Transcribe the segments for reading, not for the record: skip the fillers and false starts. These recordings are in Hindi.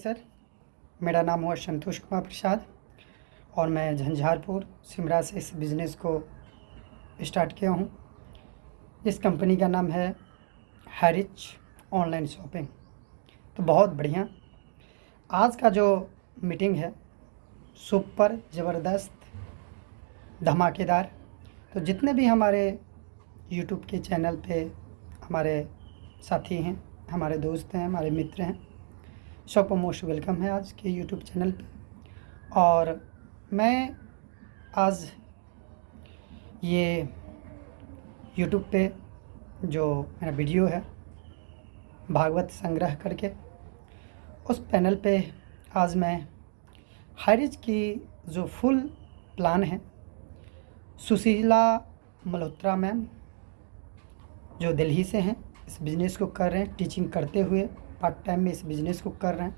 सर। मेरा नाम हुआ संतोष कुमार प्रसाद और मैं झंझारपुर सिमरा से इस बिज़नेस को स्टार्ट किया हूँ। इस कंपनी का नाम है हैरिच ऑनलाइन शॉपिंग। तो बहुत बढ़िया, आज का जो मीटिंग है सुपर ज़बरदस्त धमाकेदार। तो जितने भी हमारे यूट्यूब के चैनल पे हमारे साथी हैं, हमारे दोस्त हैं, हमारे मित्र हैं, सबको मोस्ट वेलकम है आज के यूट्यूब चैनल पे। और मैं आज ये यूट्यूब पे जो मेरा वीडियो है भागवत संग्रह करके, उस पैनल पे आज मैं हैरिच की जो फुल प्लान है, सुशीला मल्होत्रा मैम जो दिल्ली से हैं, इस बिज़नेस को कर रहे हैं, टीचिंग करते हुए पार्ट टाइम में इस बिज़नेस को कर रहे हैं।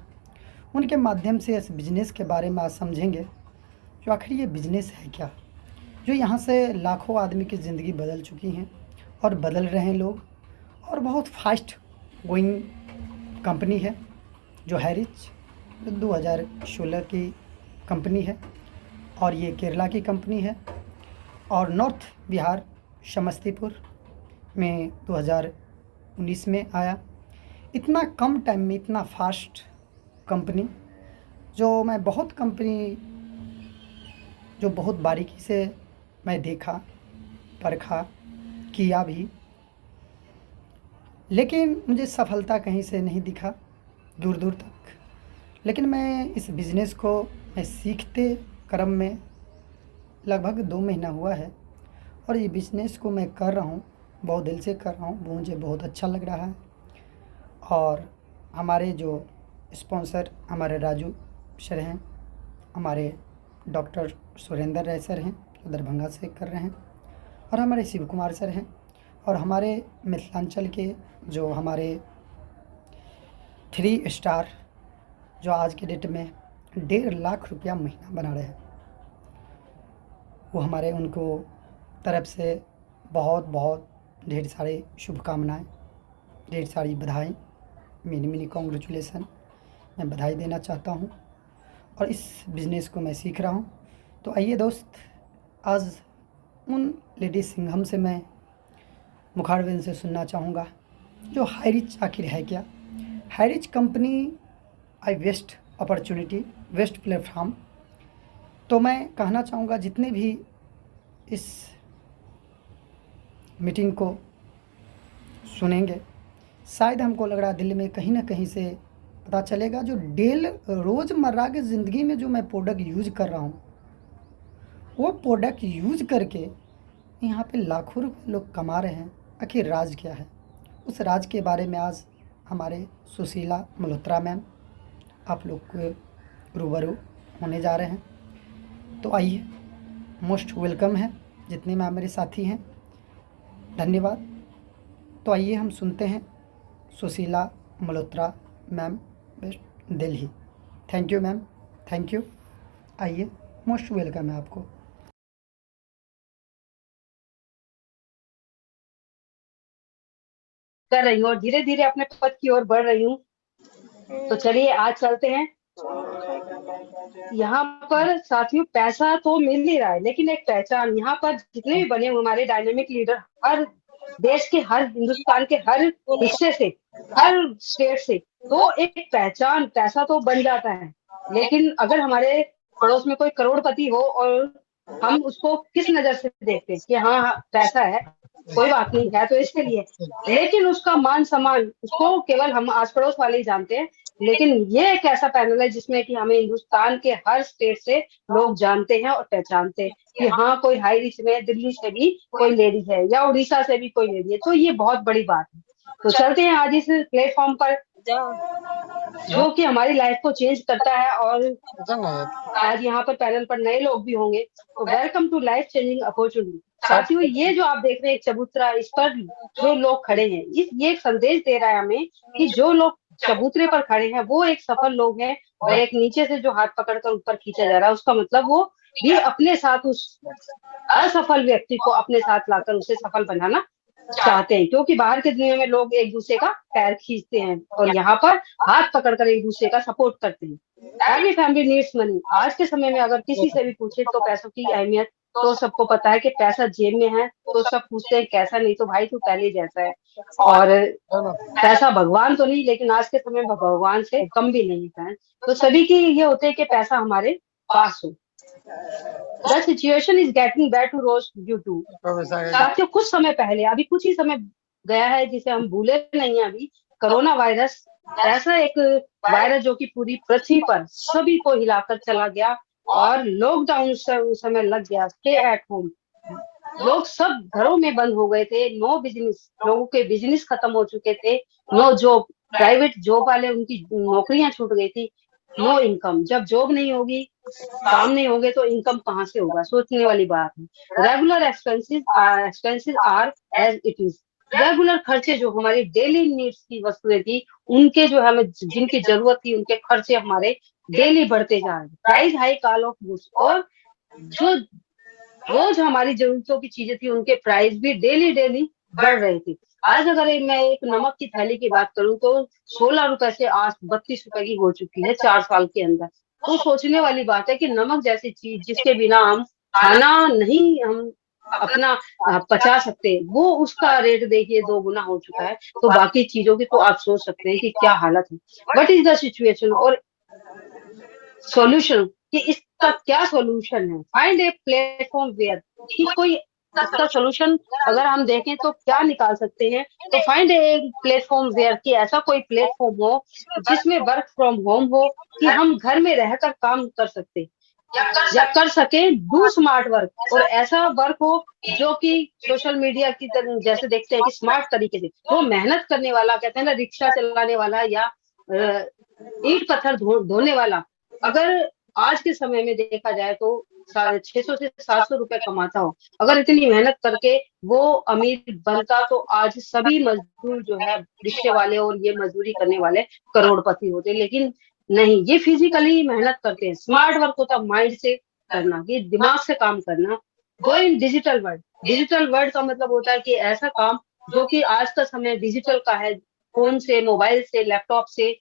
उनके माध्यम से इस बिज़नेस के बारे में आज समझेंगे जो आखिर ये बिज़नेस है क्या, जो यहाँ से लाखों आदमी की ज़िंदगी बदल चुकी हैं और बदल रहे हैं लोग। और बहुत फास्ट गोइंग कंपनी है जो हैरिच 2016 की कंपनी है और ये केरला की कंपनी है और नॉर्थ बिहार समस्तीपुर में 2019 में आया। इतना कम टाइम में इतना फास्ट कंपनी, जो मैं बहुत कंपनी जो बहुत बारीकी से मैं देखा, परखा, किया भी, लेकिन मुझे सफलता कहीं से नहीं दिखा दूर दूर तक। लेकिन मैं इस बिज़नेस को मैं सीखते क्रम में लगभग 2 महीना हुआ है और ये बिज़नेस को मैं कर रहा हूँ, बहुत दिल से कर रहा हूँ, मुझे बहुत अच्छा लग रहा है। और हमारे जो स्पॉन्सर हमारे राजू सर हैं, हमारे डॉक्टर सुरेंद्र राय सर हैं जो दरभंगा से कर रहे हैं, और हमारे शिव कुमार सर हैं, और हमारे मिथिलांचल के जो हमारे 3 स्टार जो आज के डेट में 1.5 लाख रुपया महीना बना रहे हैं, वो हमारे उनको तरफ से बहुत बहुत ढेर सारी शुभकामनाएं, ढेर सारी बधाई, मिनी मिनी कॉन्ग्रेचुलेसन मैं बधाई देना चाहता हूँ। और इस बिज़नेस को मैं सीख रहा हूँ। तो आइए दोस्त, आज उन लेडी सिंघम से मैं मुखारबिन से सुनना चाहूँगा जो हैरिच आखिर है क्या। हैरिच कंपनी आई वेस्ट अपॉर्चुनिटी, वेस्ट प्लेटफॉर्म। तो मैं कहना चाहूँगा जितने भी इस मीटिंग को सुनेंगे, शायद हमको लग रहा है दिल में कहीं ना कहीं से पता चलेगा जो रोज़मर्रा की ज़िंदगी में जो मैं प्रोडक्ट यूज़ कर रहा हूँ, वो प्रोडक्ट यूज़ करके यहाँ पे लाखों रुपए लोग कमा रहे हैं। आखिर राज क्या है, उस राज के बारे में आज हमारे सुशीला मल्होत्रा मैम आप लोग को रूबरू होने जा रहे हैं। तो आइए, मोस्ट वेलकम है जितने में मेरे साथी हैं, धन्यवाद। तो आइए हम सुनते हैं Sushila Malhotra ma'am, Delhi. Thank you ma'am, thank you. आइए, मोस्ट वेलकम है आपको। कर रही हूँ और धीरे धीरे अपने पद की ओर बढ़ रही हूँ। तो चलिए आज चलते हैं। यहाँ पर साथियों पैसा तो मिल ही रहा है, लेकिन एक पहचान, यहाँ पर जितने भी बने हुए हमारे डायनेमिक लीडर, हर देश के, हर हिंदुस्तान के हर हिस्से से, हर स्टेट से, तो एक पहचान, पैसा तो बन जाता है। लेकिन अगर हमारे पड़ोस में कोई करोड़पति हो और हम उसको किस नजर से देखते हैं कि हाँ पैसा है, कोई बात नहीं है तो इसके लिए, लेकिन उसका मान सम्मान उसको केवल हम आस पड़ोस वाले ही जानते हैं। लेकिन ये एक ऐसा पैनल है जिसमें कि हमें हिंदुस्तान के हर स्टेट से लोग जानते हैं और पहचानते हैं कि हाँ कोई हाई रिच में दिल्ली से भी कोई लेडी है या उड़ीसा से भी कोई लेडी है। तो ये बहुत बड़ी बात है। तो चलते हैं आज इस प्लेटफॉर्म पर जो कि हमारी लाइफ को चेंज करता है। और आज यहाँ पर पैनल पर नए लोग भी होंगे। तो welcome to life changing opportunity. साथियों, ये जो आप देख रहे हैं एक चबूतरा, इस पर जो लोग खड़े हैं, ये एक संदेश दे रहा है हमें कि जो लोग चबूतरे पर खड़े हैं वो एक सफल लोग हैं, और एक नीचे से जो हाथ पकड़कर ऊपर खींचा जा रहा है उसका मतलब वो भी अपने साथ उस असफल व्यक्ति को अपने साथ लाकर उसे सफल बनाना चाहते हैं, क्योंकि बाहर की दुनिया में लोग एक दूसरे का पैर खींचते हैं और यहाँ पर हाथ पकड़कर एक दूसरे का सपोर्ट करते हैं। Every family needs money. आज के समय में अगर किसी से भी पूछे तो पैसों की अहमियत तो सबको पता है कि पैसा जेब में है तो सब पूछते हैं कैसा, नहीं तो भाई तू पहले जैसा है। और पैसा भगवान तो नहीं, लेकिन आज के समय में भगवान से कम भी नहीं है। तो सभी की ये होते है कि पैसा हमारे पास हो। The situation is getting bad to rose due to. साथियों, कुछ समय पहले, अभी कुछ ही समय गया है जिसे हम भूले नहीं हैं अभी, कोरोना वायरस। ऐसा एक वायरस जो कि पूरी पृथ्वी पर सभी को हिलाकर चला गया और लॉकडाउन उस समय लग गया, स्टे एट होम। लोग सब घरों में बंद हो गए थे, नो बिजनेस, लोगों के बिजनेस खत्म हो चुके थे, नो जॉब, प्राइवेट जॉब वाले उनकी नौकरियां छूट गई थी, नो इनकम। जब जॉब नहीं होगी, काम नहीं होंगे तो इनकम कहाँ से होगा, सोचने वाली बात है। Regular expenses are as it is. Regular खर्चे जो हमारी डेली नीड्स की वस्तुएं थी, उनके जो हमें जिनकी जरूरत थी, उनके खर्चे हमारे डेली बढ़ते जा रहे हैं। Price hike all of goods, और जो रोज हमारी जरूरतों की चीजें थी उनके प्राइस भी डेली डेली बढ़ रहे थे। आज अगर मैं एक नमक की थैली की बात करूं तो 16 रुपए से आज 32 रुपए की हो चुकी है 4 साल के अंदर। तो सोचने वाली बात है कि नमक जैसी चीज जिसके बिना हम खाना नहीं हम अपना पचा सकते, वो उसका रेट देखिए 2 गुना हो चुका है। तो बाकी चीजों की तो आप सोच सकते हैं कि क्या हालत है। व्हाट इज द सिचुएशन और सॉल्यूशन, कि इसका क्या सॉल्यूशन है। फाइंड ए प्लेटफॉर्म वेयर, कि कोई इसका सॉल्यूशन अगर हम देखें तो क्या निकाल सकते हैं। तो फाइंड ए प्लेटफॉर्म वेयर, कि ऐसा कोई प्लेटफॉर्म हो जिसमें वर्क फ्रॉम होम हो, कि हम घर में रहकर काम कर सकते या कर सके। डू स्मार्ट वर्क, और ऐसा वर्क हो जो कि सोशल मीडिया की तरह, जैसे देखते हैं कि स्मार्ट तरीके से, तो मेहनत करने वाला, कहते हैं ना, रिक्शा चलाने वाला या ईंट पत्थर ढोने वाला, अगर आज के समय में देखा जाए तो 600 से 700 रुपए कमाता हो, अगर इतनी मेहनत करके वो अमीर बनता, तो आज सभी मजदूर जो है, रिक्शे वाले और ये मजदूरी करने वाले करोड़पति होते। लेकिन नहीं, ये फिजिकली मेहनत करते हैं। स्मार्ट वर्क होता माइंड से करना, कि दिमाग से काम करना। Go in digital world. Digital world का मतलब होता है कि ऐसा काम जो कि आज का समय डिजिटल का है, फोन से, मोबाइल से, लैपटॉप से,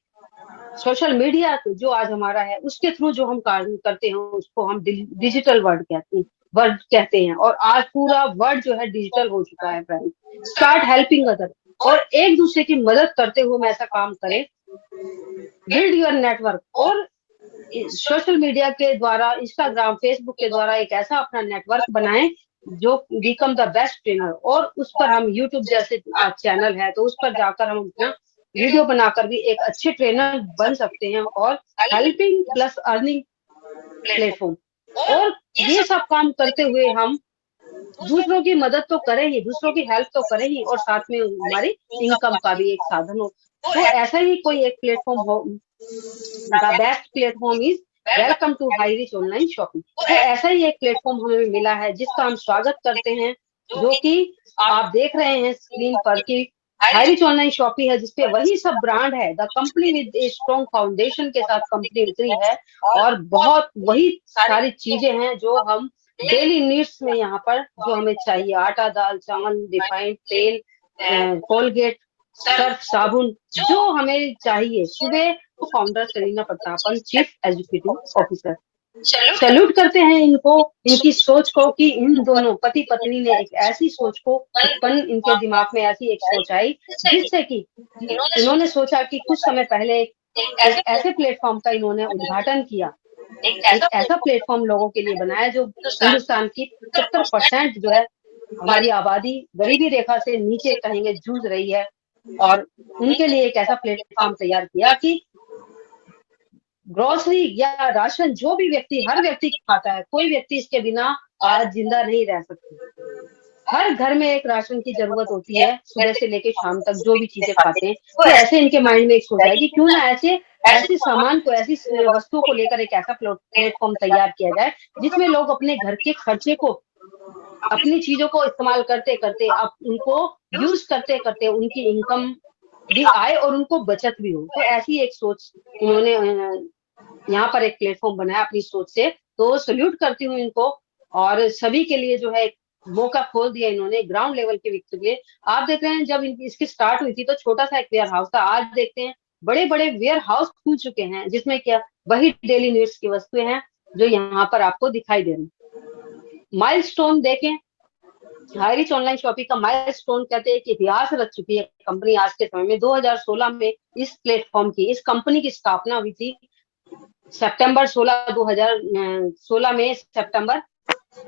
सोशल मीडिया जो आज हमारा है उसके थ्रू जो हम कार्य करते हैं उसको हम डिजिटल वर्ड कहते हैं। और आज पूरा वर्ड जो है डिजिटल हो चुका है फ्रेंड। स्टार्ट हेल्पिंग अदर, और एक दूसरे की मदद करते हुए हम ऐसा काम करें। बिल्ड योर नेटवर्क, और सोशल मीडिया के द्वारा, इंस्टाग्राम, फेसबुक के द्वारा एक ऐसा अपना नेटवर्क बनाएं जो बिकम द बेस्ट ट्रेनर। और उस पर हम यूट्यूब जैसे चैनल है तो उस पर जाकर हम अपना वीडियो बनाकर भी एक अच्छे ट्रेनर बन सकते हैं। और हेल्पिंग प्लस अर्निंग प्लेटफॉर्म, और ये सब काम करते हुए हम दूसरों की मदद तो करें ही, दूसरों की हेल्प तो करें ही, और साथ में हमारी इनकम का भी एक साधन हो। तो ऐसा ही कोई एक प्लेटफॉर्म हो। The best platform is welcome to high rich online shopping. तो ऐसा ही एक प्लेटफॉर्म हमें मिला है जिसका हम स्वागत करते हैं, जो कि आप देख रहे हैं स्क्रीन पर कि हाई रिच ऑनलाइन शॉपिंग है, जिसपे वही सब ब्रांड है। The company with a strong foundation के साथ कंपनी उतरी है, और बहुत वही सारी चीजें हैं जो हम डेली नीड्स में यहाँ पर जो हमें चाहिए, आटा, दाल, चावल, रिफाइंड तेल, कोलगेट, सर्फ, साबुन, जो हमें चाहिए। सुबह founder Salina Prathapan, chief executive officer, salute करते हैं इनको, इनकी सोच को, कि इन दोनों पति पत्नी ने एक ऐसी सोच को उत्पन्न, इनके दिमाग में ऐसी एक सोच आई, जिससे कि इन्होंने सोचा कि कुछ समय पहले एक ऐसे प्लेटफॉर्म का इन्होंने उद्घाटन किया, एक ऐसा प्लेटफॉर्म लोगों के लिए बनाया जो हिंदुस्तान की 75% जो है हमारी आबादी गरीबी रेखा से नीचे कहेंगे जूझ रही है, और उनके लिए एक ऐसा प्लेटफॉर्म तैयार किया कि ग्रोसरी या राशन जो भी व्यक्ति, हर व्यक्ति खाता है, कोई व्यक्ति इसके बिना आज जिंदा नहीं रह सकता। हर घर में एक राशन की जरूरत होती है, सुबह से लेकर शाम तक जो भी चीजें खाते हैं। तो ऐसे इनके माइंड में एक सोच है कि क्यों ना ऐसे ऐसे सामान को, ऐसी वस्तुओं को लेकर एक ऐसा प्लेटफॉर्म तैयार किया जाए जिसमें लोग अपने घर के खर्चे को, अपनी चीजों को इस्तेमाल करते करते, अब उनको यूज करते करते उनकी इनकम भी आए और उनको बचत भी हो। तो ऐसी एक सोच इन्होंने यहाँ पर एक प्लेटफॉर्म बनाया अपनी सोच से। तो सल्यूट करती हूँ इनको, और सभी के लिए जो है मौका खोल दिया इन्होंने ग्राउंड लेवल के विकसित के लिए। आप देख रहे हैं जब इसकी स्टार्ट हुई थी तो छोटा सा एक वेयर हाउस था, आज देखते हैं बड़े बड़े वेयर हाउस खुल चुके हैं, जिसमें क्या वही डेली नीड्स की वस्तुएं हैं जो यहाँ पर आपको दिखाई दे रही। माइलस्टोन देखें, हाईरिच ऑनलाइन शॉपिंग का माइलस्टोन कहते हैं कि इतिहास रच चुकी है कंपनी आज के समय में। 2016 में इस प्लेटफॉर्म की, इस कंपनी की स्थापना हुई थी सितंबर 16 2016 में, सितंबर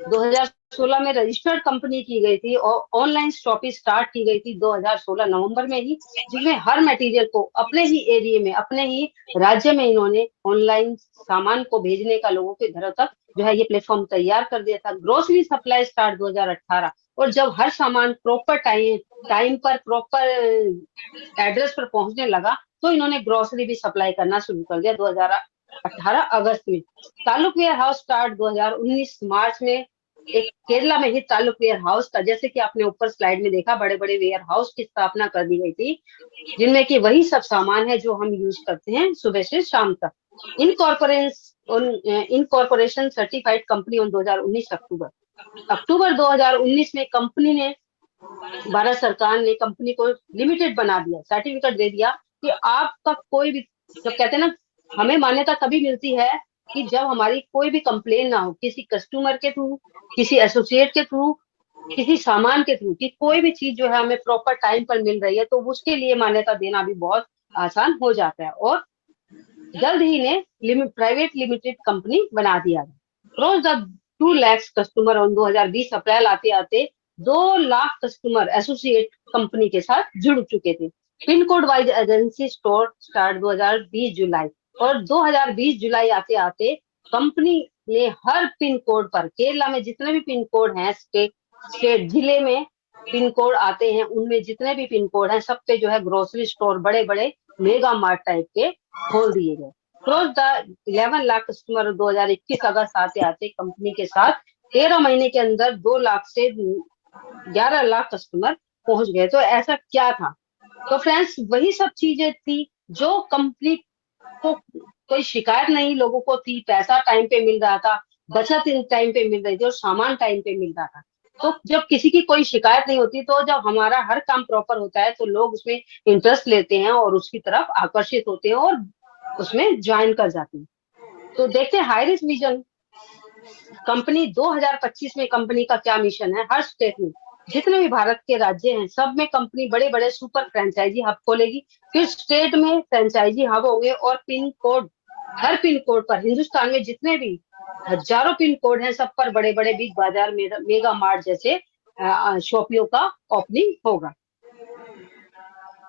2016 में रजिस्टर्ड कंपनी की गई थी और ऑनलाइन शॉपिंग स्टार्ट की गई थी 2016 नवंबर में ही, जिसमें हर मटेरियल को अपने ही एरिया में, अपने ही राज्य में इन्होंने ऑनलाइन सामान को भेजने का लोगों के घरों तक जो है ये प्लेटफॉर्म तैयार कर दिया था। ग्रोसरी सप्लाई स्टार्ट 2018, और जब हर सामान प्रॉपर टाइम पर प्रॉपर एड्रेस पर पहुंचने लगा तो इन्होंने ग्रोसरी भी सप्लाई करना शुरू कर दिया 2018 अगस्त में। ताल्लुक वेयर हाउस स्टार्ट 2019 मार्च में, एक केरला में ही ताल्लुक वेयर हाउस का, जैसे कि आपने ऊपर स्लाइड में देखा, बड़े बड़े वेयर हाउस की स्थापना कर दी गई थी, जिनमें कि वही सब सामान है जो हम यूज करते हैं सुबह से शाम तक। इनकॉर्पोरेशन सर्टिफाइड कंपनी ऑन 2019 अक्टूबर 2019 में कंपनी ने, भारत सरकार ने कंपनी को लिमिटेड बना दिया, सर्टिफिकेट दे दिया कि आपका कोई भी, जब कहते हैं ना हमें मान्यता तभी मिलती है कि जब हमारी कोई भी कंप्लेन ना हो किसी कस्टमर के थ्रू, किसी एसोसिएट के थ्रू, किसी सामान के थ्रू, कि कोई भी चीज जो है हमें प्रॉपर टाइम पर मिल रही है, तो उसके लिए मान्यता देना भी बहुत आसान हो जाता है। और जल्द ही ने प्राइवेट लिमिटेड कंपनी बना दिया। Cross the 2 lakh customer on 2020 अप्रैल आते आते 2 लाख कस्टमर एसोसिएट कंपनी के साथ जुड़ चुके थे। Pin code wise agency store start 2020 जुलाई, और 2020 जुलाई आते आते कंपनी ने हर पिन कोड पर, केरला में जितने भी पिन कोड हैं, स्टेट जिले में पिन कोड आते हैं, उनमें जितने भी पिन कोड हैं सब पे जो है ग्रोसरी स्टोर, बड़े बड़े मेगा मार्ट टाइप के खोल दिए गए। क्रॉस द 11 लाख कस्टमर 2021 अगस्त आते आते कंपनी के साथ 13 महीने के अंदर 2 लाख से 11 लाख कस्टमर पहुंच गए। तो ऐसा क्या था? तो फ्रेंड्स वही सब चीजें थी जो कंपनी को कोई शिकायत नहीं लोगों को थी, पैसा टाइम पे मिल रहा था, बचत टाइम पे मिल रही थी और सामान टाइम पे मिल रहा था। तो जब किसी की कोई शिकायत नहीं होती, तो जब हमारा हर काम प्रॉपर होता है तो लोग उसमें इंटरेस्ट लेते हैं और उसकी तरफ आकर्षित होते हैं और उसमें ज्वाइन कर जाते हैं। तो देखते हैं हाईरिच विजन कंपनी 2025 में कंपनी का क्या मिशन है। हर स्टेट में जितने भी भारत के राज्य हैं सब में कंपनी बड़े बड़े सुपर फ्रेंचाइजी हब खोलेगी, फिर स्टेट में फ्रेंचाइजी हब होंगे, और pin code, her pin code पर हिंदुस्तान में जितने भी हजारों पिन कोड हैं सब पर बड़े बड़े बिग बाजार मेगा मार्ट जैसे शॉपियों का ओपनिंग होगा।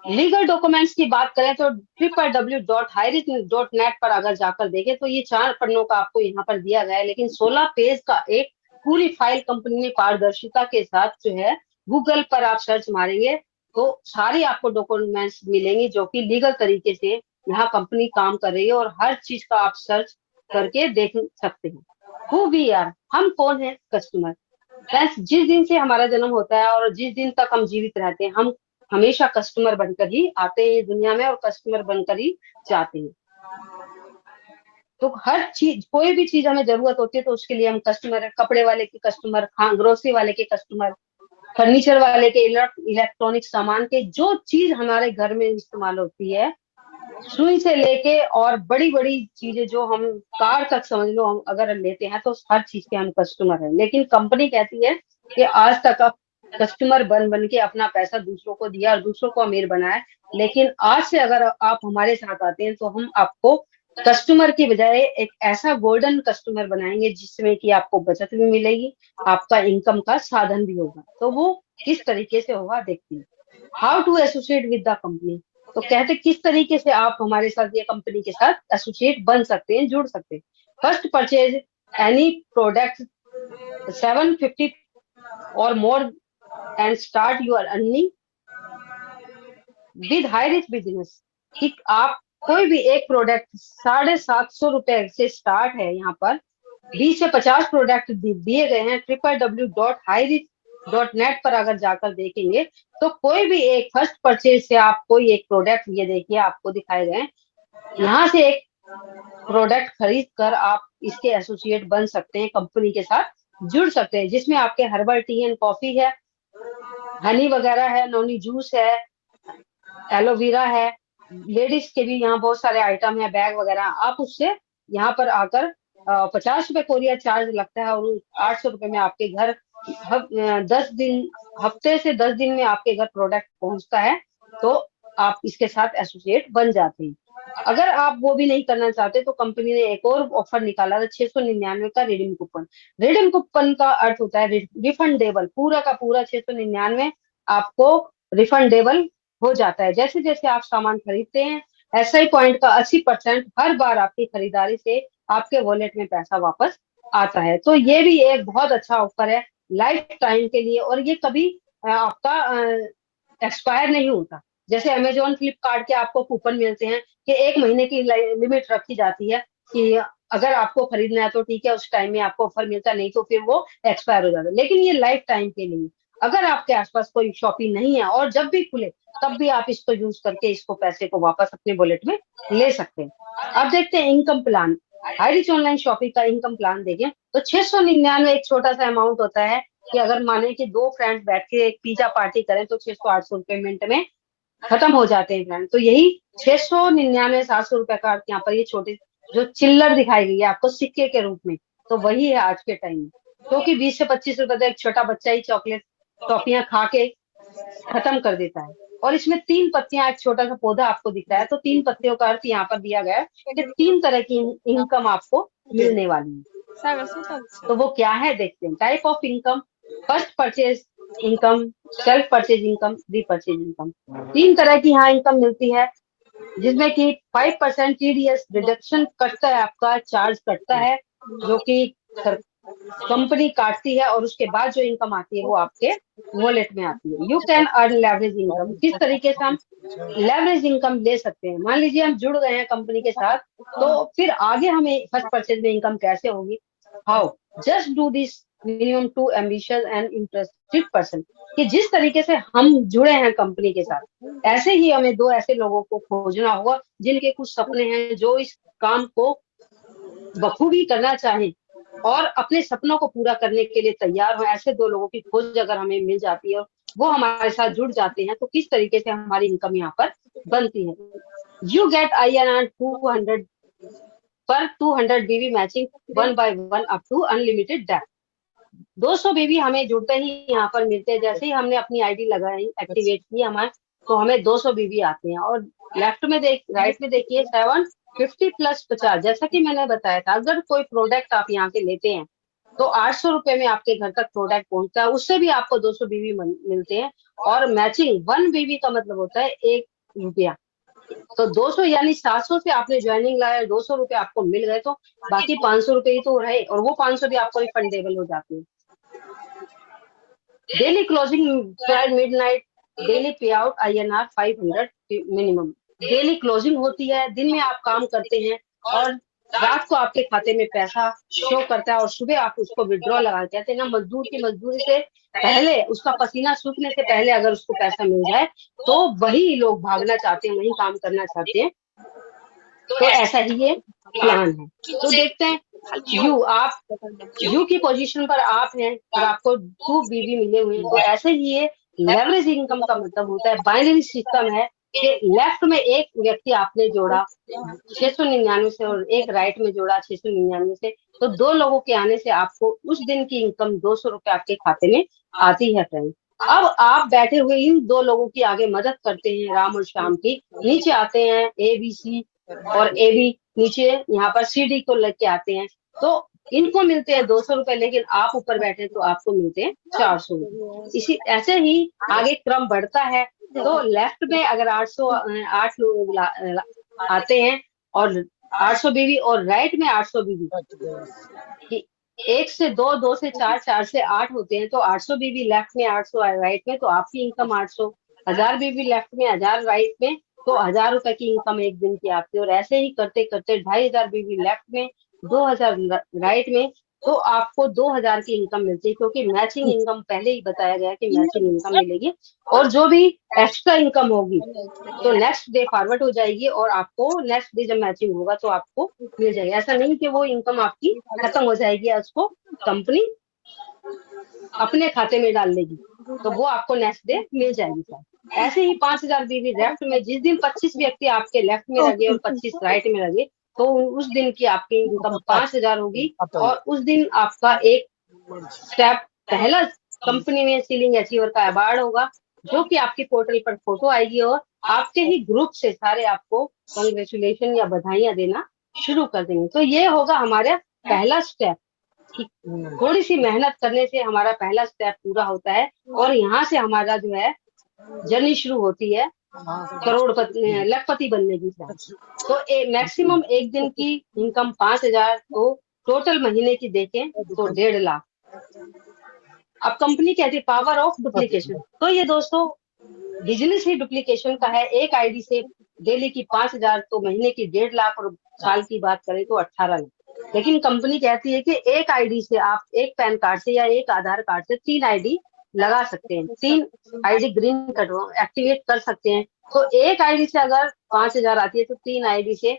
लीगल डॉक्यूमेंट्स की बात करें तो www.highrisk.net पर अगर जाकर देखें तो ये 4 पन्नों का आपको यहाँ पर दिया गया है, लेकिन 16 पेज का एक पूरी फाइल कंपनी ने पारदर्शिता के साथ जो है, गूगल पर आप सर्च मारेंगे तो सारी आपको डॉक्यूमेंट्स मिलेंगी जो कि लीगल तरीके से यहाँ कंपनी काम कर रही है, और हर चीज का आप सर्च करके देख सकते हैं। हु वी आर, हम कौन है? कस्टमर। फ्रेंड्स जिस दिन से हमारा जन्म होता है और जिस दिन तक हम जीवित रहते हैं, हम हमेशा कस्टमर बनकर ही आते हैं दुनिया में और कस्टमर बनकर ही जाते हैं। तो हर चीज, कोई भी चीज हमें जरूरत होती है तो उसके लिए हम कस्टमर है। कपड़े वाले के कस्टमर, ग्रोसरी वाले के कस्टमर, फर्नीचर वाले के, इलेक्ट्रॉनिक सामान के, जो चीज हमारे घर में इस्तेमाल होती है, सुई से लेके और बड़ी बड़ी चीजें जो हम कार तक समझ लो, हम अगर लेते हैं तो हर चीज के हम कस्टमर हैं। लेकिन कंपनी कहती है कि आज तक आप कस्टमर बन बन के अपना पैसा दूसरों को दिया और दूसरों को अमीर बनाया, लेकिन आज से अगर आप हमारे साथ आते हैं तो हम आपको कस्टमर की बजाय एक ऐसा गोल्डन कस्टमर बनाएंगे जिसमें कि आपको बचत भी मिलेगी, आपका इनकम का साधन भी होगा। तो वो किस तरीके से होगा देखते हैं। How to associate with the company, तो कहते किस तरीके से आप हमारे साथ या कंपनी के साथ एसोसिएट बन सकते हैं, जुड़ सकते हैं। फर्स्ट परचेज एनी प्रोडक्ट 750 और more and start your earning with high rich business. कि आप कोई भी एक प्रोडक्ट 750 रुपए से स्टार्ट है, यहाँ पर 20 से 50 प्रोडक्ट दिए गए हैं। www.highreach.net पर अगर जाकर देखेंगे तो कोई भी एक फर्स्ट परचेज से आप कोई एक प्रोडक्ट, ये देखिए आपको दिखाए गए, यहाँ से एक प्रोडक्ट खरीद कर आप इसके एसोसिएट बन सकते हैं कंपनी के साथ जुड़ सकते हैं, जिसमें आपके हर्बल टी एंड कॉफी है, हनी वगैरह है, नोनी जूस है, एलोवेरा है, लेडीज के भी यहाँ बहुत सारे आइटम है, बैग वगैरह। आप उससे यहाँ पर आकर 50 रुपए कोरियर चार्ज लगता है, और 800 रुपए में आपके घर 10 दिन, हफ्ते से 10 दिन में आपके घर प्रोडक्ट पहुंचता है। तो आप इसके साथ एसोसिएट बन जाते हैं। अगर आप वो भी नहीं करना चाहते तो कंपनी ने एक और ऑफर निकाला था, 699 का रिडीम कूपन। रिडीम कूपन का अर्थ होता है रिफंडेबल, पूरा का पूरा 699 आपको रिफंडेबल हो जाता है। जैसे जैसे आप सामान खरीदते हैं, एसआई पॉइंट का 80% हर बार आपकी खरीदारी से आपके वॉलेट में पैसा वापस आता है। तो ये भी एक बहुत अच्छा ऑफर है लाइफ टाइम के लिए, और ये कभी आपका एक्सपायर नहीं होता। जैसे अमेजोन फ्लिपकार्ट के आपको कूपन मिलते हैं कि 1 महीने की लिमिट रखी जाती है कि अगर आपको खरीदना है तो ठीक है, उस टाइम में आपको ऑफर मिलता है, नहीं तो फिर वो एक्सपायर हो जाता है। लेकिन ये लाइफ टाइम के लिए, अगर आपके आसपास कोई शॉपिंग नहीं है और जब भी खुले तब भी आप इसको यूज करके इसको पैसे को वापस अपने वॉलेट में ले सकते हैं। अब देखते हैं income plan. Highrich online shopping का इनकम प्लान देखें तो 699 एक छोटा सा अमाउंट होता है कि अगर माने कि दो फ्रेंड्स बैठ के एक पिज्जा पार्टी करें तो 600-800 रुपए मिनट में खत्म हो जाते हैं फ्रेंड। तो यही 699-700 रुपए का यहाँ पर ये छोटे जो चिल्लर दिखाई गई है आपको सिक्के के रूप में, तो वही है आज के टाइम में। क्योंकि 20 से 25 रुपए तक एक छोटा बच्चा ही चॉकलेट टॉफियां खा के खत्म कर देता है। और इसमें 3 पत्तियां, एक छोटा सा पौधा आपको दिख रहा है, तो 3 पत्तियों का अर्थ यहाँ पर दिया गया है कि 3 तरह की इनकम आपको मिलने वाली है। तो वो क्या है देखते हैं। Type of income, first purchase income, self purchase income, repurchase income. 3 तरह की यहाँ इनकम मिलती है, जिसमें कि 5% टीडीएस डिडक्शन कटता है, आपका चार्ज कटता है, जो कि कंपनी काटती है, और उसके बाद जो इनकम आती है वो आपके वॉलेट में आती है। You can earn leverage income. किस तरीके से हम लेवरेज इनकम ले सकते हैं? मान लीजिए हम जुड़ गए हैं कंपनी के साथ, तो फिर आगे हमें फर्स्ट परचेज में इनकम कैसे होगी? How? Just do this minimum to ambitious and interested person. कि जिस तरीके से हम जुड़े हैं कंपनी के साथ, ऐसे ही हमें दो ऐसे लोगों को खोजना होगा जिनके कुछ सपने हैं, जो इस काम को बखूबी करना चाहें और अपने सपनों को पूरा करने के लिए तैयार हो। ऐसे दो लोगों की खोज अगर हमें मिल जाती है और वो हमारे साथ जुड़ जाते हैं, तो किस तरीके से हमारी इनकम यहाँ पर बनती है। यू गेट INR 200 पर 200 BV matching 1 by 1 up to unlimited date. 200 BV हमें जुड़ते ही यहाँ पर मिलते हैं। जैसे ही हमने अपनी आईडी लगाई, एक्टिवेट की हमारे, तो हमें 200 बीवी आते हैं। और लेफ्ट में राइट में देखिए 750 + 50। जैसा कि मैंने बताया था, अगर कोई प्रोडक्ट आप यहाँ से लेते हैं तो 800 रुपए में आपके घर तक प्रोडक्ट पहुंचता है, उससे भी आपको 200 बीवी मिलते हैं। और मैचिंग 1 बीवी का मतलब होता है 1 रुपया। तो 200 यानी 700 से आपने ज्वाइनिंग लाया, 200 रुपए आपको मिल गए, तो बाकी 500 रुपए ही तो रहे, और वो 500 भी आपको रिफंडेबल हो जाते हैं। Daily closing price midnight, daily pay out INR 500 minimum. Daily closing होती है, दिन में आप काम करते हैं और रात को आपके खाते में पैसा शो करता है, और सुबह आप उसको विड्रॉ लगा, कहते हैं ना, मजदूर की मजदूरी से पहले, उसका पसीना सूखने से पहले अगर उसको पैसा मिल जाए तो वही लोग भागना चाहते हैं, वही काम करना चाहते हैं। तो ऐसा ही ये प्लान है। तो देखते हैं, यू की पोजीशन पर आप हैं और आपको 2 बीवी मिले हुए हैं, तो ऐसे ही ये लेवरेज इनकम का मतलब होता है। बाइनरी सिस्टम है कि लेफ्ट में एक व्यक्ति आपने जोड़ा 699 से और एक राइट में जोड़ा 699 से, तो दो लोगों के आने से आपको उस दिन की इनकम 200 रुपए आपके खाते में आती है फ्रेंड। अब आप बैठे हुए इन दो लोगों की आगे मदद करते हैं, राम और श्याम की। नीचे आते हैं ABC और AB, नीचे यहाँ पर CD को लेके आते हैं, तो इनको मिलते हैं 200 रुपए, लेकिन आप ऊपर बैठे तो आपको मिलते हैं 400 रुपए। इसी ऐसे ही आगे क्रम बढ़ता है। तो लेफ्ट में अगर 8 लोग आते हैं और 800 बीवी, और राइट में 800 बीवी, कि 1 से 2, 2 से 4, 4 से 8 होते हैं, तो 800 बीवी लेफ्ट में, 800 राइट में, तो आपकी इनकम 800। 1000 बीवी लेफ्ट में, 1000 राइट में, तो 1000 रुपए की इनकम एक दिन की आती है। और ऐसे ही करते करते 2500 बीवी लेफ्ट में, 2000 राइट में, तो आपको 2000 की इनकम मिलती है, क्योंकि मैचिंग इनकम पहले ही बताया गया कि मैचिंग इनकम मिलेगी। और जो भी एक्स्ट्रा इनकम होगी तो नेक्स्ट डे फॉरवर्ड हो जाएगी, और आपको नेक्स्ट डे जब मैचिंग होगा तो आपको मिल जाएगी। ऐसा नहीं कि वो इनकम आपकी खत्म हो जाएगी या उसको कंपनी अपने खाते में डाल लेगी, तो वो आपको नेक्स्ट डे मिल जाएगी सर। ऐसे ही 5,000 बीवी लेफ्ट में, जिस दिन 25 व्यक्ति आपके लेफ्ट में लगे और 25 राइट में लगे, तो उस दिन की आपकी इनकम 5,000 होगी। और उस दिन आपका एक स्टेप पहला कंपनी में सीलिंग अचीवर का अवार्ड होगा, जो कि आपकी पोर्टल पर फोटो आएगी और आपके ही ग्रुप से सारे आपको कांग्रेचुलेशन या बधाइयां देना शुरू कर देंगे। तो ये होगा हमारा पहला स्टेप कि थोड़ी सी मेहनत करने से हमारा पहला स्टेप पूरा होता है और यहाँ से हमारा जो है जर्नी शुरू होती है करोड़पति लखपति बनने की। तो मैक्सिमम एक दिन की इनकम 5,000, तो टोटल महीने की देखें तो 1.5 लाख। अब कंपनी कहती है पावर ऑफ डुप्लीकेशन। तो ये दोस्तों बिजनेस ही डुप्लीकेशन का है। एक आईडी से डेली की 5,000, तो महीने की 1.5 लाख, और साल की बात करें तो 18 लाख। लेकिन कंपनी कहती है कि एक आईडी से आप एक पैन कार्ड से या एक आधार कार्ड से 3 आईडी लगा सकते हैं, 3 आईडी ग्रीन कार्ड एक्टिवेट कर सकते हैं। तो एक आईडी से अगर 5,000 आती है, तो 3 आईडी से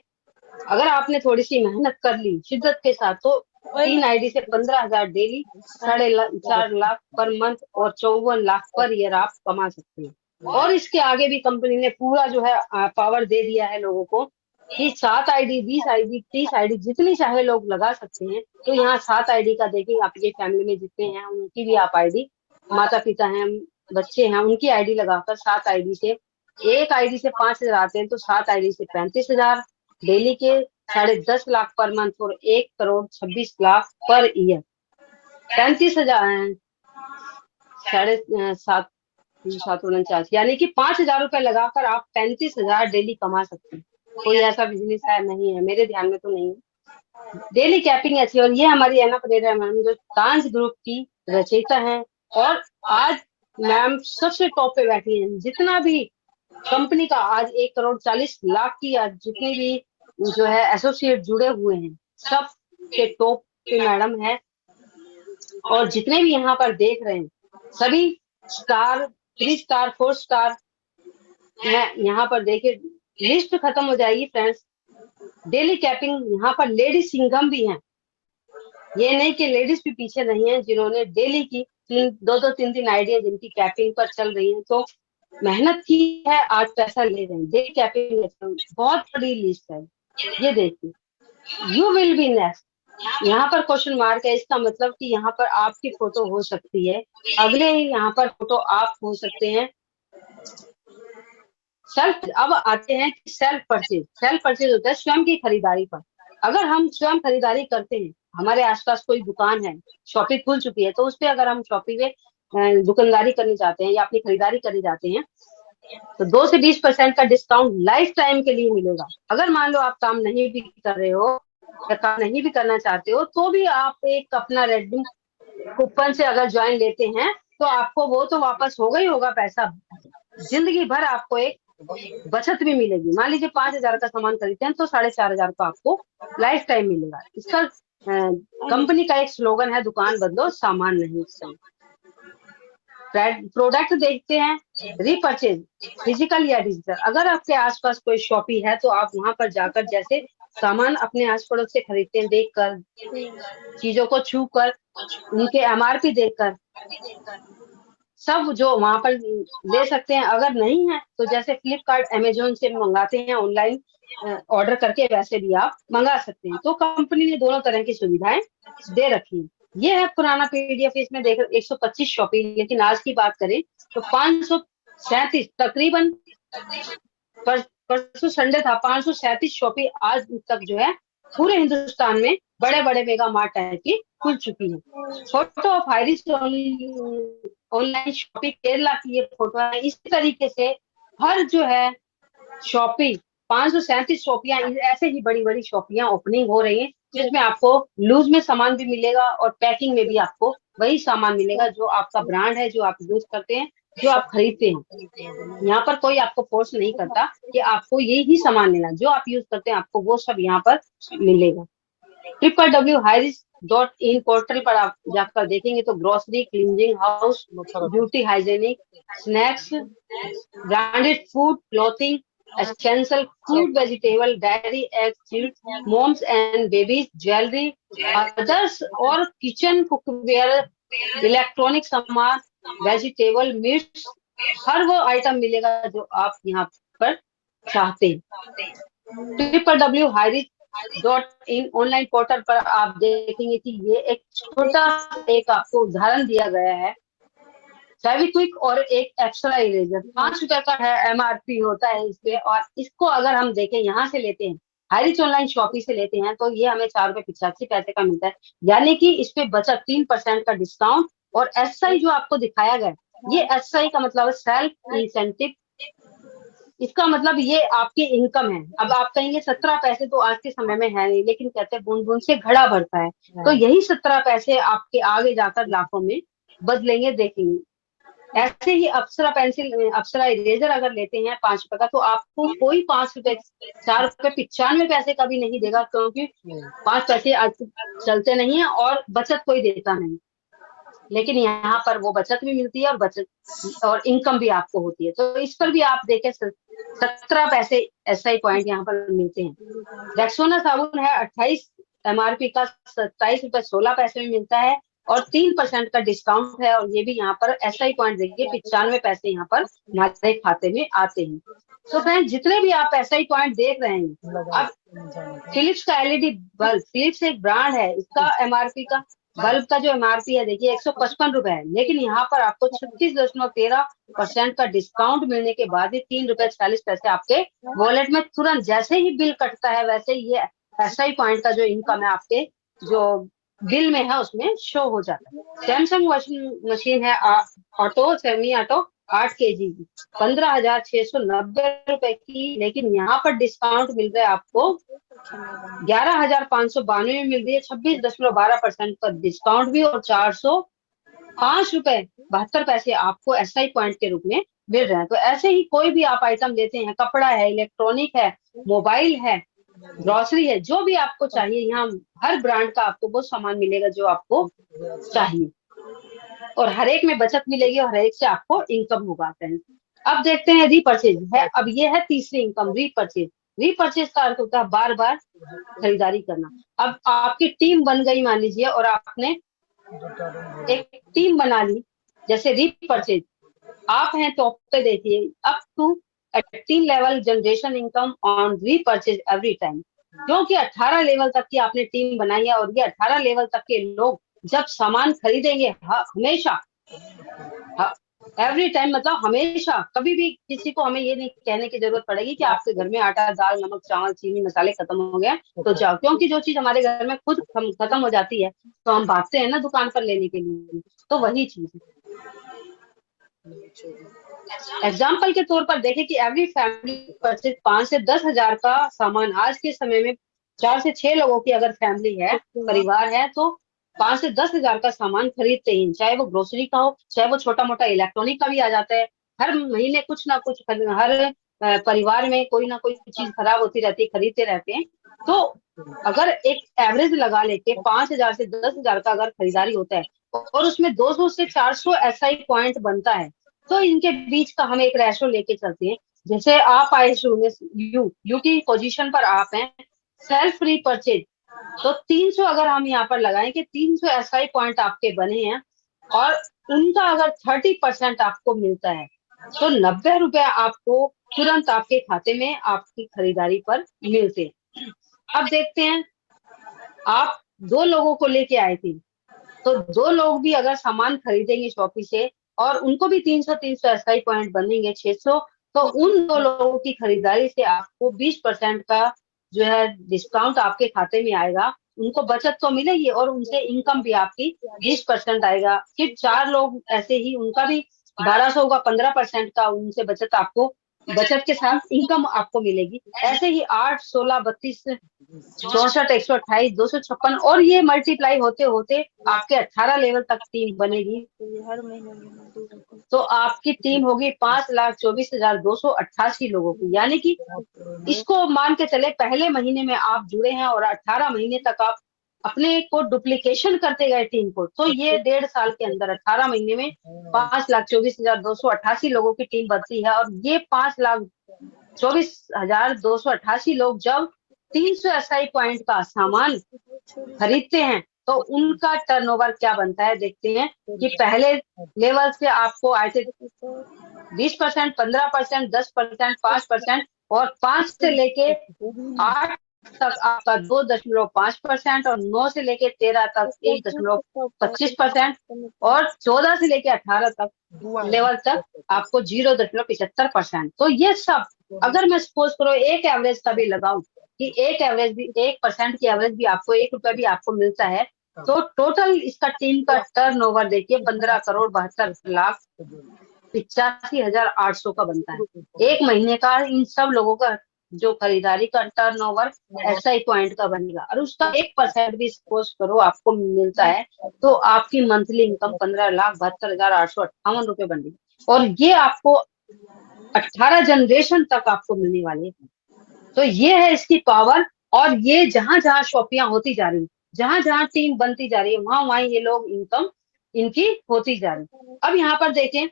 अगर आपने थोड़ी सी मेहनत कर ली शिद्दत के साथ, तो 3 आईडी से 15,000 डेली, 4.5 लाख पर मंथ और 54 लाख पर ईयर आप कमा सकते हैं। और इसके आगे भी कंपनी ने पूरा जो है पावर दे दिया है लोगों को कि 7 आईडी, 20 आईडी, 30 आईडी जितनी चाहे लोग लगा सकते हैं। तो यहाँ 7 आईडी का देखिए, आपके फैमिली में जितने हैं उनकी भी आप आईडी, माता पिता हैं, बच्चे हैं, उनकी आईडी लगाकर 7 आईडी से, एक आईडी से 5,000 आते हैं, तो 7 आईडी से 35,000 डेली के, 10.5 लाख पर मंथ और 1,26,00,000 पर ईयर। 35,000 7.5 749, यानी कि 5,000 रुपए लगाकर आप 35,000 डेली कमा सकते हैं। कोई ऐसा बिजनेस है नहीं है, मेरे ध्यान में तो नहीं है। डेली कैपिंग ऐसी, और ये हमारी एना परेरा मैम जो डांस ग्रुप की रचयिता है, और आज मैम सबसे टॉप पे बैठी है। जितना भी कंपनी का आज 1,40,00,000 की आज जितनी भी जो है एसोसिएट जुड़े हुए हैं, सब के टॉप पे मैडम है। और जितने भी यहाँ पर देख रहे हैं सभी स्टार, 3 स्टार, 4 स्टार है। यहाँ पर देखिए लिस्ट खत्म हो जाएगी फ्रेंड्स। डेली कैपिंग यहाँ पर लेडीज सिंघम भी हैं। ये नहीं कि लेडीज भी पीछे नहीं है, जिन्होंने डेली की 3 आइडिया जिनकी कैपिंग पर चल रही है, तो मेहनत की है, आज पैसा ले रहे हैं। डेली कैपिंग बहुत बड़ी लिस्ट है। ये देखिए, यू विल बी नेक्स्ट। यहाँ पर क्वेश्चन मार्क है, इसका मतलब कि यहाँ पर आपकी फोटो हो सकती है, अगले ही यहाँ पर फोटो आप हो सकते हैं। अब आते हैं कि सेल्फ परचेज होता है स्वयं की खरीदारी पर। अगर हम स्वयं खरीदारी करते हैं, हमारे आसपास कोई दुकान है, शॉपिंग खुल चुकी है, तो उस पर अगर हम शॉपिंग में दुकानदारी करने जाते हैं या अपनी खरीदारी करने जाते हैं, तो 2 से 20% का डिस्काउंट लाइफ टाइम के लिए मिलेगा। अगर मान लो आप काम नहीं भी कर रहे हो या काम नहीं भी करना चाहते हो, तो भी आप एक अपना रेडमी कूपन से अगर ज्वाइन लेते हैं, तो आपको वो तो वापस होगा ही होगा पैसा। जिंदगी भर आपको एक बचत भी मिलेगी। मान लीजिए 5,000 का सामान खरीदते हैं, तो 4,500 का आपको लाइफ टाइम मिलेगा। इसका कंपनी का एक स्लोगन है, दुकान बदलो सामान नहीं। प्रोडक्ट देखते हैं, रीपरचेज फिजिकल या डिजिटल। अगर आपके आसपास कोई शॉपी है, तो आप वहां पर जाकर जैसे सामान अपने आस पड़ोस से खरीदते हैं, देखकर, चीजों को छू कर, उनके एमआरपी देखकर, सब जो वहां पर ले सकते हैं। अगर नहीं है, तो जैसे फ्लिपकार्ट, अमेजोन से मंगाते हैं ऑनलाइन ऑर्डर करके, वैसे भी आप मंगा सकते हैं। तो कंपनी ने दोनों तरह की सुविधाएं दे रखी है। ये है पुराना पीडीएफ, इसमें देख 125 शॉपिंग, लेकिन आज की बात करें तो 537 तकरीबन, परसों संडे था, 537 शॉपिंग आज तक जो है पूरे हिंदुस्तान में बड़े बड़े मेगा मार्ट टाइप की खुल चुकी है। Photo of Highrich online shopping Kerala की ये फोटो है। इसी तरीके से हर जो है शॉपिंग 537 शॉपियां, ऐसे ही बड़ी बड़ी शॉपियां ओपनिंग हो रही हैं, जिसमें आपको लूज में सामान भी मिलेगा और पैकिंग में भी आपको वही सामान मिलेगा जो आपका ब्रांड है, जो आप यूज करते हैं, जो आप खरीदते हैं। यहाँ पर कोई आपको फोर्स नहीं करता कि आपको यही सामान लेना, जो आप यूज करते हैं आपको वो सब यहाँ पर मिलेगा। www.hiris.in पोर्टल पर आप जाकर देखेंगे तो grocery, cleaning house, beauty, hygienic, snacks, branded food, clothing, essential food, vegetable, dairy, eggs, moms and babies, jewellery, others और किचन कुकवेयर इलेक्ट्रॉनिक सामान, वेजिटेबल, मीट्स, हर वो आइटम मिलेगा जो आप यहाँ पर चाहते हैं। www.highreach.in ऑनलाइन पोर्टल पर आप देखेंगे कि ये एक छोटा एक आपको उदाहरण दिया गया है। फेविक्विक और एक एक्स्ट्रा इरेजर 5 रुपए का है, MRP होता है इस पे, और इसको अगर हम देखें यहाँ से लेते हैं, हाईरिच ऑनलाइन शॉपी से लेते हैं, तो ये हमें 4 रुपए 85 पैसे का मिलता है। यानी कि इस पे बचत 3% का डिस्काउंट। और SI जो आपको दिखाया गया है, ये SI का मतलब है सेल्फ इंसेंटिव। इसका मतलब ये आपकी इनकम है। अब आप कहेंगे 17 पैसे तो आज के समय में है नहीं, लेकिन कहते हैं बूंद बूंद से घड़ा भरता है। तो यही 17 पैसे आपके आगे जाकर लाखों में बदलेंगे, देखेंगे। ऐसे ही अप्सरा पेंसिल, अप्सरा इरेजर अगर लेते हैं 5 रुपए का, तो आपको कोई 5 रुपए 4 रुपए 95 पैसे का भी नहीं देगा, क्योंकि 5 पैसे आज चलते नहीं है और बचत कोई देता नहीं। लेकिन यहाँ पर वो बचत भी मिलती है और बचत और इनकम भी आपको होती है। तो इस पर भी आप देखें 17 पैसे SI पॉइंट यहाँ पर मिलते हैं। रेक्सोना साबुन है 28 MRP का, 27 रुपए 16 पैसे में मिलता है और 3% का डिस्काउंट है। और ये भी यहाँ पर SI पॉइंट देखिए 95 पैसे यहाँ पर हमारे खाते में आते हैं। तो फ्रेंड, जितने भी आप SI पॉइंट देख रहे हैं, अब फिलिप्स का LED बल्ब, फिलिप्स एक ब्रांड है, इसका MRP का बल्ब का जो MRP है देखिए 155 रुपए है, लेकिन यहाँ पर आपको 36.13% का डिस्काउंट मिलने के बाद ही 3 रुपए 40 पैसे आपके वॉलेट में तुरंत जैसे ही बिल कटता है, वैसे ही ये SI पॉइंट का जो इनकम है आपके जो बिल में है उसमें शो हो जाता है। सैमसंग वॉशिंग मशीन है ऑटो, सेमी ऑटो 8 kg की 15,690 रुपए की, लेकिन यहाँ पर डिस्काउंट मिल रहा है आपको 11,592 में मिल रही है, 26.12% का डिस्काउंट भी, और 405 रुपए 72 पैसे आपको SI पॉइंट के रूप में मिल रहे हैं। तो ऐसे ही कोई भी आप आइटम लेते हैं, कपड़ा है, इलेक्ट्रॉनिक है, मोबाइल है, ग्रोसरी है, जो भी आपको चाहिए, यहाँ हर ब्रांड का आपको वो सामान मिलेगा जो आपको चाहिए, और हर एक में बचत मिलेगी और हर एक से आपको इनकम होगा। अब देखते हैं रीपरचेज है। अब ये है तीसरी इनकम, रीपरचेज। रीपरचेज का अर्थ होता है बार बार खरीदारी करना। अब आपकी टीम बन गई मान लीजिए, और आपने एक टीम बना ली, जैसे रीपरचेज आप हैं टॉप पे, देखिए up to 18 level generation income on repurchase every time, क्योंकि 18 लेवल तक की आपने टीम बनाई है, और ये 18 लेवल तक के लोग जब सामान खरीदेंगे हमेशा, एवरी टाइम मतलब हमेशा, कभी भी किसी को हमें ये नहीं कहने की जरूरत पड़ेगी कि आपके घर में आटा, दाल, नमक, चावल, चीनी, मसाले खत्म हो गए तो जाओ, क्योंकि जो चीज हमारे घर में खुद खत्म हो जाती है तो हम भागते हैं ना दुकान पर लेने के लिए, तो वही चीज है। एग्जाम्पल के तौर पर देखें कि एवरी फैमिली परचेज 5 से 10 हजार का सामान, आज के समय में 4 से 6 लोगों की अगर फैमिली है, परिवार है, तो 5 से 10 हजार का सामान खरीदते हैं, चाहे वो ग्रोसरी का हो, चाहे वो छोटा मोटा इलेक्ट्रॉनिक का भी आ जाता है। हर महीने कुछ ना कुछ हर परिवार में कोई ना कोई चीज खराब होती रहती है, खरीदते रहते हैं। तो अगर एक एवरेज लगा लेके 5 हजार से 10 हजार का अगर खरीदारी होता है, और उसमें 200 से 400 SI पॉइंट बनता है, तो इनके बीच का हम एक रेशो लेके चलते हैं। जैसे आप आए शुरू में, यू की पोजीशन पर आप हैं, सेल्फ रीपरचेज, तो 300 अगर हम यहाँ पर लगाएं कि 300 SI पॉइंट आपके बने हैं, और उनका अगर 30% आपको मिलता है, तो 90 रुपए आपको तुरंत आपके खाते में आपकी खरीदारी पर मिलते हैं। अब देखते हैं, आप 2 लोगों को लेके आए थे, तो 2 लोग भी अगर सामान खरीदेंगे शॉपी से, और उनको भी 300 SI पॉइंट बनेंगे 600, तो उन 2 लोगों की खरीदारी से आपको 20% का जो है डिस्काउंट आपके खाते में आएगा। उनको बचत तो मिलेगी और उनसे इनकम भी आपकी 20% आएगा। फिर 4 लोग ऐसे ही, उनका भी 1200 का 15% का उनसे बचत आपको, बचत के साथ इनकम आपको मिलेगी। ऐसे ही 8, 16, 32, 64, 128, 256, और ये मल्टीप्लाई होते होते आपके 18 लेवल तक टीम बनेगी, तो आपकी टीम होगी 5,24,288 लोगों की। यानी कि इसको मान के चले, पहले महीने में आप जुड़े हैं और 18 महीने तक आप अपने को डुप्लीकेशन करते गए टीम को, तो ये 1.5 साल के अंदर 18 महीने में 5,24,288 लोगों की टीम बनती है। और ये 5,24,288 लोग जब 300 SI पॉइंट का सामान खरीदते हैं, तो उनका टर्नओवर क्या बनता है देखते हैं कि पहले लेवल से आपको आए थे 20%, 15%, 10%, 5%, और 5 से लेके 8 तक आपका 2.5%, और 9 से लेके 13 तक 1.25%, और 14 से लेके 18 तक लेवल तक आपको 0.75%। तो ये सब अगर मैं सपोज करो एक एवरेज का भी लगाऊं कि एक एवरेज भी 1% की एवरेज भी आपको 1 रुपया भी आपको मिलता है, तो टोटल इसका टीम का टर्नओवर देखिए 15,72,85,800 का बनता है एक महीने का। इन सब लोगों का जो खरीदारी का टर्नओवर एसआई पॉइंट का बनेगा, और उसका 1% भी सपोज करो आपको मिलता है, तो आपकी मंथली इनकम 15,72,858 रुपए बनेगी। और ये आपको 18 जनरेशन तक आपको मिलने वाली है। तो ये है इसकी पावर। और ये जहां जहां शॉपियां होती जा रही है, जहां जहां टीम बनती जा रही है, वहां वहां ये लोग इनकम इनकी होती जा रही है। अब यहाँ पर देखें,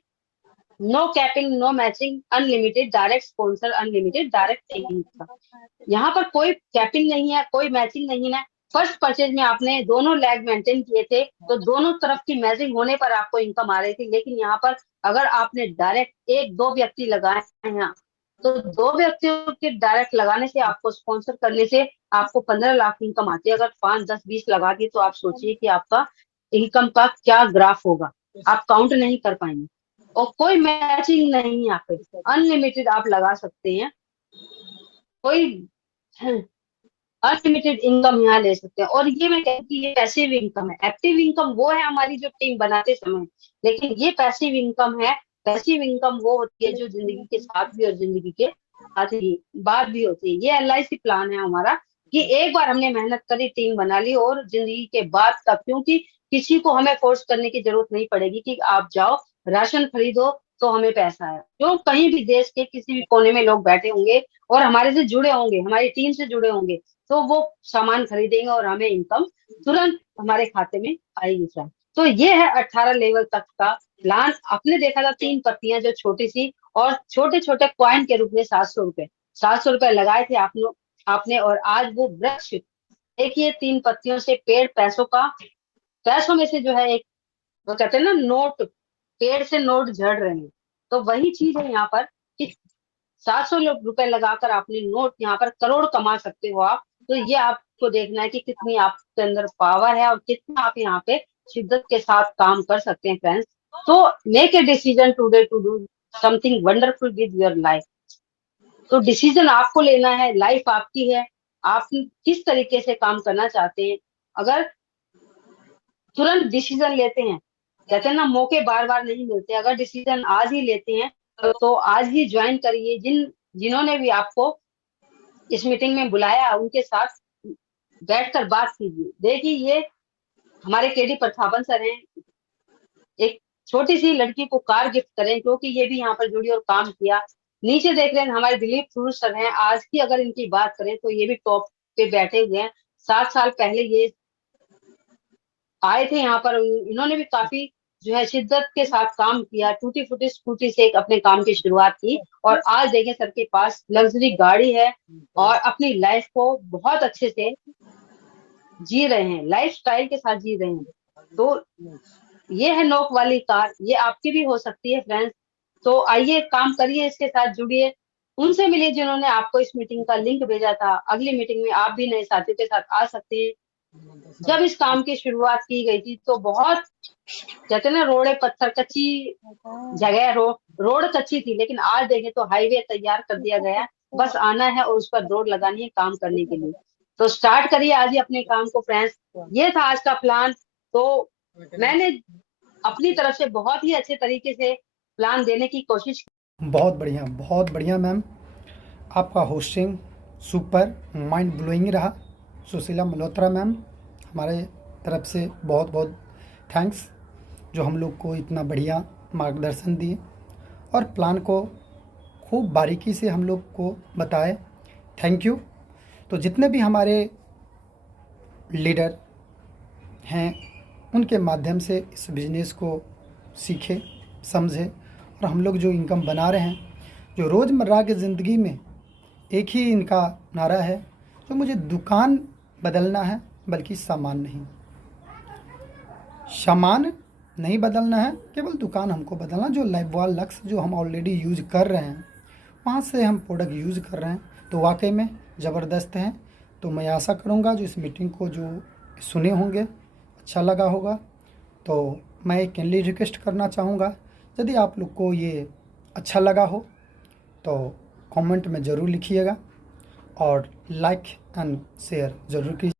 no capping, no matching, unlimited direct sponsor, unlimited direct income. यहाँ पर कोई कैपिंग नहीं है, कोई मैचिंग नहीं है। फर्स्ट परचेज में आपने दोनों लैग मेंटेन किए थे, तो दोनों तरफ की मैचिंग होने पर आपको इनकम आ रही थी। लेकिन यहाँ पर अगर आपने डायरेक्ट एक दो व्यक्ति लगाए हैं यहाँ, तो दो व्यक्तियों के डायरेक्ट लगाने से, आपको स्पॉन्सर करने से आपको 15 लाख इनकम आती है। अगर 5, 10, 20 लगा दी तो आप सोचिए कि आपका इनकम का क्या ग्राफ होगा, आप काउंट नहीं कर पाएंगे। और कोई मैचिंग नहीं है, यहाँ पे अनलिमिटेड आप लगा सकते हैं, कोई अनलिमिटेड इनकम यहाँ ले सकते हैं। और ये मैं कहती हूँ ये पैसिव इनकम है। एक्टिव इनकम वो है हमारी जो टीम बनाते समय, लेकिन ये पैसिव इनकम है। पैसिव इनकम वो होती है जो जिंदगी के साथ भी और जिंदगी के साथ ही बाद भी होती है। ये एलआईसी प्लान है हमारा कि एक बार हमने मेहनत करी, टीम बना ली, और जिंदगी के बाद तक, क्योंकि किसी को हमें फोर्स करने की जरूरत नहीं पड़ेगी कि आप जाओ राशन खरीदो तो हमें पैसा है। जो कहीं भी देश के किसी भी कोने में लोग बैठे होंगे और हमारे से जुड़े होंगे, हमारी टीम से जुड़े होंगे, तो वो सामान खरीदेंगे और हमें इनकम तुरंत हमारे खाते में आएगी फ्रेंड। तो ये है 18 लेवल तक का प्लान। आपने देखा था 3 पत्तियां जो छोटी सी, और छोटे छोटे कॉइन के रूप में 700 रुपए, 700 रुपए लगाए थे आपने, और आज वो वृक्ष, देखिए 3 पत्तियों से पेड़ पैसों का, पैसों में से जो है एक, वो कहते हैं ना नोट, पेड़ से नोट झड़ रहे हैं। तो वही चीज है यहाँ पर कि 700 रुपए लगाकर आपने नोट, यहाँ पर करोड़ कमा सकते हो आप। तो ये आपको देखना है कि कितनी आपके अंदर पावर है और कितना आप यहाँ पे शिद्दत के साथ काम कर सकते हैं फ्रेंड्स। तो make a decision today to do something wonderful with your life. तो डिसीजन आपको लेना है, लाइफ आपकी है, आप किस तरीके से काम करना चाहते हैं। अगर तुरंत डिसीजन लेते हैं, कहते हैं ना मौके बार बार नहीं मिलते, अगर डिसीजन आज ही लेते हैं तो आज ही ज्वाइन करिए। जिन्होंने भी आपको इस मीटिंग में बुलाया उनके साथ बैठकर बात कीजिए। देखिए ये हमारे केडी प्रथापन सर हैं, एक छोटी सी लड़की को कार गिफ्ट करें, क्योंकि ये भी यहाँ पर जुड़ी और काम किया। नीचे देख रहे हैं हमारे दिलीप सुरूर सर हैं, आज की अगर इनकी बात करें तो ये भी टॉप पे बैठे हुए हैं। 7 साल पहले ये आए थे यहाँ पर, इन्होंने भी काफी जो है शिद्दत के साथ काम किया, टूटी फूटी स्कूटी से एक अपने काम की शुरुआत की, और आज देखें सर के पास लग्जरी गाड़ी है और अपनी लाइफ को बहुत अच्छे से जी रहे हैं, लाइफ स्टाइल के साथ जी रहे हैं। तो ये है नोक वाली कार, ये आपकी भी हो सकती है फ्रेंड्स। तो आइए काम करिए, इसके साथ जुड़िए, उनसे मिलिए जिन्होंने आपको इस मीटिंग का लिंक भेजा था। अगली मीटिंग में आप भी नए साथियों के साथ आ सकते हैं। जब इस काम की शुरुआत की गई थी तो बहुत, कहते हैं ना रोड़े पत्थर, कच्ची जगह, रोड कच्ची थी, लेकिन आज देखें तो हाईवे तैयार कर दिया गया। बस आना है और उस पर रोड लगानी है काम करने के लिए। तो स्टार्ट करिए आज ही अपने काम को फ्रेंड्स। ये था आज का प्लान। तो मैंने अपनी तरफ से बहुत ही अच्छे तरीके से प्लान देने की कोशिश की। बहुत बढ़िया मैम, आपका होस्टिंग सुपर माइंड ब्लोइंग रहा। सुशीला मल्होत्रा मैम, हमारे तरफ से बहुत बहुत थैंक्स, जो हम लोग को इतना बढ़िया मार्गदर्शन दिए और प्लान को खूब बारीकी से हम लोग को बताए। Thank you. तो जितने भी हमारे लीडर हैं उनके माध्यम से इस बिज़नेस को सीखे, समझे, और हम लोग जो इनकम बना रहे हैं, जो रोज़मर्रा की ज़िंदगी में एक ही इनका नारा है, तो मुझे दुकान बदलना है बल्कि सामान नहीं। सामान नहीं बदलना है, केवल दुकान हमको बदलना। जो लाइफबॉय लक्स जो हम ऑलरेडी यूज़ कर रहे हैं वहाँ से हम प्रोडक्ट यूज़ कर रहे हैं तो वाकई में ज़बरदस्त हैं। तो मैं आशा करूँगा जो इस मीटिंग को जो सुने होंगे अच्छा लगा होगा। तो मैं एक कैंडली रिक्वेस्ट करना चाहूँगा, यदि आप लोग को ये अच्छा लगा हो तो कमेंट में ज़रूर लिखिएगा और लाइक एंड शेयर ज़रूर कीजिए।